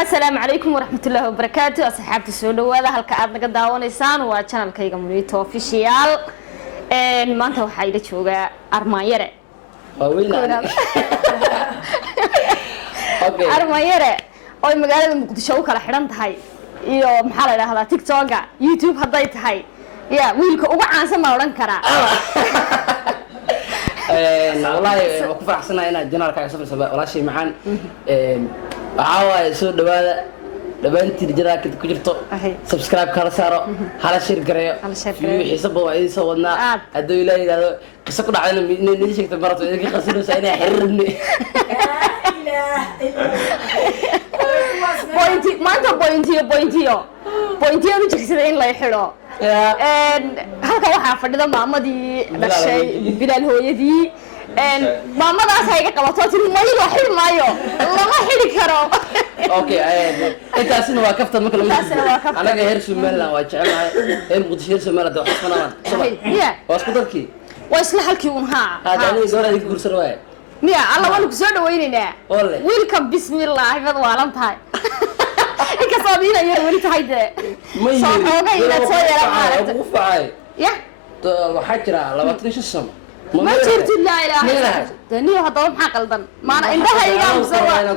السلام عليكم ورحمة الله وبركاته أصحاب السوداء وهذا هالكأب نقد داونيسان وشانل كيغا مونيتو اوفيشيال ما أنت وحيدة شوغا أرمايرة أرمايرة أو مقالة مقدشو كلا حرام تهاي iyo maxaa la yiraahdaa TikTok YouTube haday tahay ya wiilka ugu caansan ma oran kara wallahi waan ku faraxsanahay inaad janaalkaaga safrayso walaashay macaan waxaa waaye soo dhawaada dhabaantiin janaalka ku jirto subscribe kala saaro hala share gareeyo xiisa badan waa idin soo wadnaa hadduu ilaahay yiraahdo qiso ku dhacdayna nidin sheegtay marato idinka qasinaysa inay xiriirni maanta bointiyo jirksada in la xidho halka waxaa fadhida maamadii dhashay bilaal hooyadii maamadaas ay iga qabato tiri maylo xidhi maayo lama xidhi karo intaasina waa kaftan marka lagu anaga heer Somaliland waa jecelahay heer Muqdisho heer Somaliland waa xisbanaan waa isku dadkii waa isla halkii un haa hadani doorada guursan waay miya alla waan ku soo dhaweynayna wiilka bismillah bad waalan tahay inka saabina yar wali tahay de soo xoogay ila soo yara maaragtay ugu faay ya waxa jira 25 sano ma jirto la ilaaha dani hada waxa qaldan maana indhaha iga amsaba ala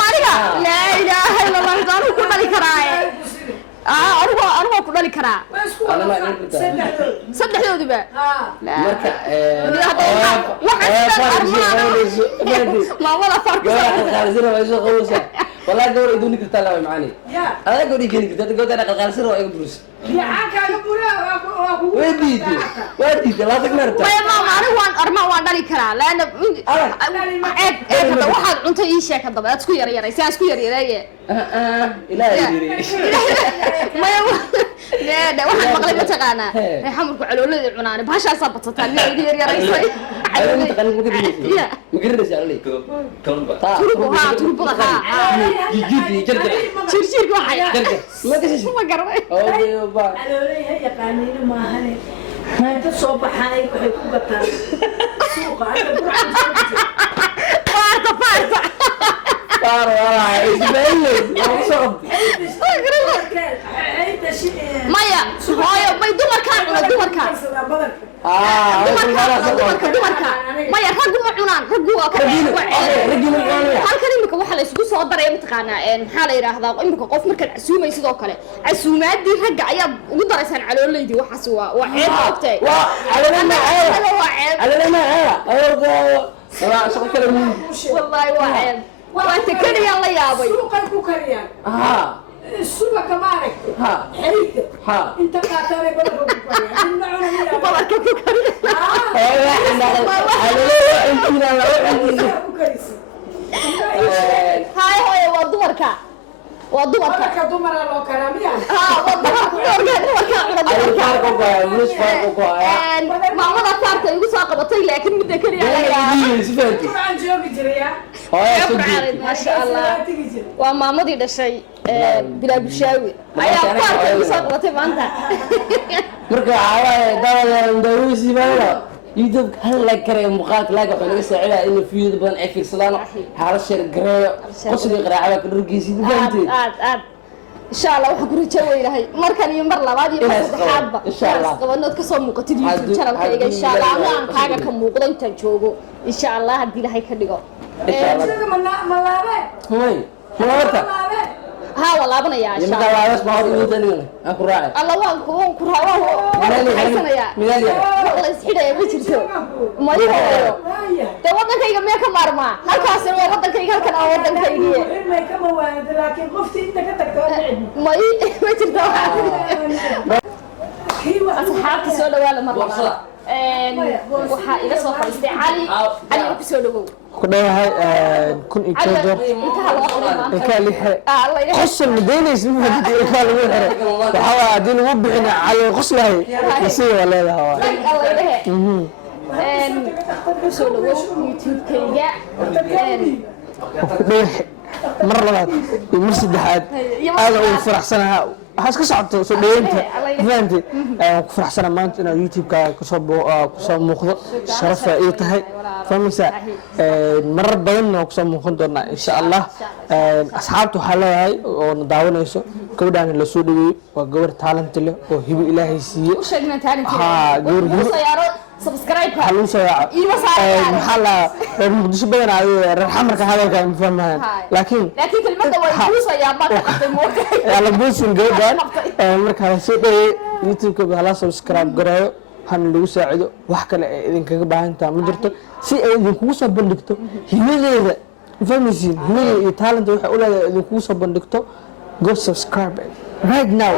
maaliga la ilaaha illa allah daanu ku dhali karaa أنا ku dhali karaa saddexdoodiba marka maamada farka qalqalsina way soo qowsa wallahi gabar iduni kartaa la maani ada gori keni kartaa gabadha qalqalsina waa iga burus kaaga bura waa kugu wadi la tagmarta maama anigu waan dhali karaa laana waxaad cunto ii sheeg hadaba aad isku yarayaysaa isku yarayay ilaahay yiri لا واحد مقلب متقانا حمرك علولدي cunaan bahashaas batataan neeydi yar yaraysay مقرنش علي turbo جيجي جرجر شيرشير waxay ما كسيش ما garabay oo baa aloolay yaqaaniin ma ahane inta soo baxay waxay ku gataan suuqa faarta فار وراي اسماعيل صعب maya hooyo bay dumarka maya raggu ma cunaan raggu waa ka halkan imika waxa la isugu soo daray mataqaanaa maxaa la yiraahdaa imika qof markaad casuumay sidoo kale casuumaadii ragga ayaa ugu daraysaan calooleydii waxaas waa ceeb ogtay waa calolema waa shaqo kale wallahi waa ceeb waa takaniyan la yaabay suuqa ku kariyaan suuqa kama aragtay xiriirka inta qaatay badan ku kariyaan badarka ku kariyaan hay hooyo waa dumarka dumara loo karaamiya maamada faarta igu soo qabatay laakiin midda kaliya maasha allah waa maamadii dhashay bilaa bushaawi ayaa faarta igu soo qabatay maanta marka waxaa daawadaan daawisi baana YouTube hal la karay muuqaalka laaga waxa laga saacidaa in fiid badan ay fiirsadaan hal shir gareeyo qosli qaraacada ka dhurgiisi dibaantii aad insha Allah waxa ku rajaynahay markan iyo mar labaad iyo mar saddexaadba insha Allah qabanood ka soo muuqatid YouTube channel-kayga insha Allah aan kaaga ka muuqdo inta joogo insha Allah hadii Ilaahay ka dhigo malaabta ها والله أبنا يا شباب. يمكن الله يسمع هذا المدني. أكو راعي. الله وان كرهوه. ميلالي. والله يسحده يا بيشرتو. ما يهوه. ده وضن كيجا مية كمارما. هل كاسر وضن كيجا كنا وضن كيجي. ما كم واحد لكن قفتي أنت كتكتور عندي. ما بيشرتو. أصحابك سودا ولا مرة. waxaa iga soo fadhiistay cali ku soo dhawow ku dhawahay kun ijoojor inka lixe qosol madeynaysa ma hadii inka lagu xiro waxa waa hadii lagu bixina cali qoslahay isii waa leedahay ku soo dhawow YouTube-kayga mar labaad iyo mar saddexaad aad ugu faraxsanahay waxaa iska socoto soo dhaweynta fahanti ku faraxsana maanta inaad youtube-ka kusoo muuqdo sharafa ii tahay fahmaysaa marar badanna waa kusoo muuqan doonaa insha allah asxaabta waxaa leeyahay oo na daawanayso gabadhaana la soo dhaweeyo waa gabar talent leh oo hibo ilaahay siiye gabar hibo waxaa lagu soo yaaco maxaa la reer muqdisho badan reer xamarka hadalka ma fahmayaan laakiin la buusin gabadhaan markaa la soo dhaweey youtube-ka hala subscribe gareeyo hana lagu saacido wax kale ee idinkaga baahantaha ma jirto si ay idinkugu soo bandhigto himadeeda mafahmaysiin himadeeda iyo talenta waxay u leedahay idinkugu soo bandhigto go subscribe right now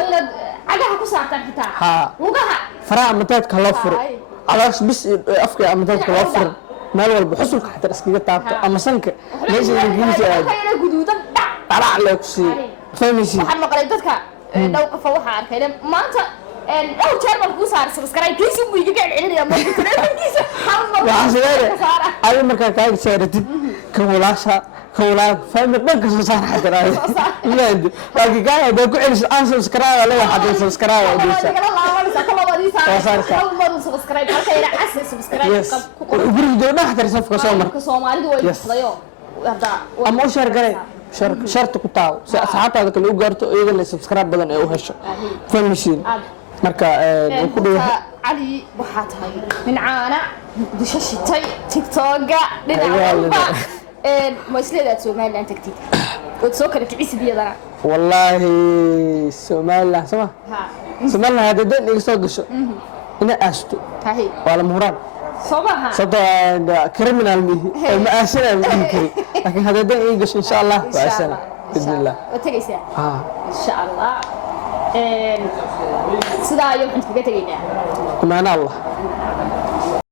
faraha amataadka loo furo caloosh bis afka amataadka loo furo meel walba xusulka xataa iskaga taabto ama sanka meesha idinkugu soo aado dhalac lee ku siiyo mafahmaysiin waxaan maqlay dadka dhow qafa waxaa arkay maanta dhowr jeer baan kuu saaray subscribe kiisi buu iga celcelinaya marka telefonkiisa waxaa sameeyay adiga markaa kaaga saaratid kan walaasha kan walaal family dhanka soo saar xataa ilaad laakiin kaa hadaa ku celis aan subscribe la waxaad subscribe oo dhisa kala laabanaysa kala wadiisa subscribe halka ila asay subscribe ku qor guriga dooda xataa safka soo mar Soomaalidu way xadayo hada ama u share garay sharta ku taaw si asxaabtaada kale u gaarto iyagana subscribe badan ay u hesho family marka ku dhawahay Ali waxa tahay min caana disha shitay TikTok-ga dhinaca ma isleedahay Soomaaliland tagtid oo soo kala kicisidiyada wallahi Soomaaliland sama Soomaaliland hada dad iga soo gasho ina aasto wala muhraan صباحا صدق كريمنال ما أسنا ممكن لكن هذا ده إيش إن شاء الله وأسنا بإذن الله وتجيسا إن شاء الله صدا يوم أنت بقيت جينا كمان الله